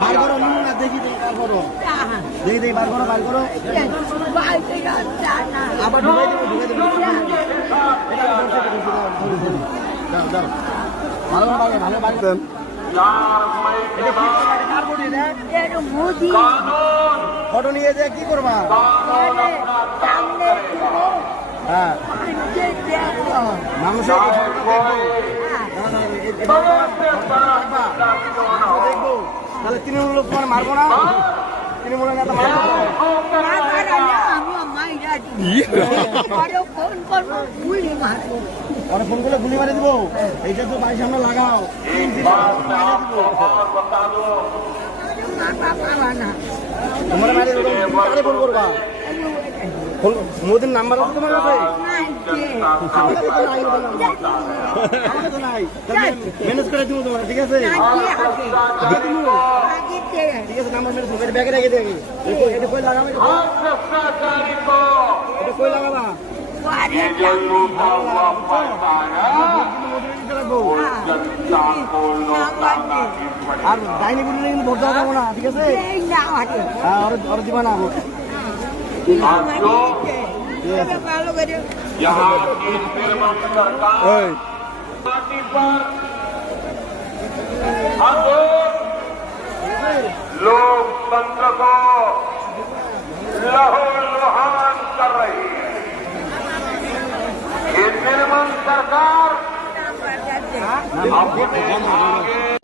বার করো না দেখি বার করো দেখি বার করো আবার ঢুকাই দেবো দাও দাও ভালো ভালো ফটো নিয়ে যে কি করবা হ্যাঁ মানুষের দেখবো তাহলে তৃণমূল লোক তোমার মারবো না তৃণমূলের নেতা মারবো পরে ফোন করলে গুলি মারে দিব এইটা তো বাড়ির সামনে লাগাও তোমার বাড়ি ফোন করবা মোদির নাম্বার আছে তোমার কাছে ম্যানেজ করে দিব তোমার ঠিক আছে ঠিক আছে নাম্বার ম্যানেজ করে ব্যাগে রেখে দেবে এটা কই লাগাবে এটা কই লাগাবা আর ডাইনি গুলি কিন্তু ভোট দেওয়া যাবো না ঠিক আছে হ্যাঁ ওরা দিবা না लोकतंत्र को लहूलुहान कर रही है। ये निर्मल सरकार अपने आगे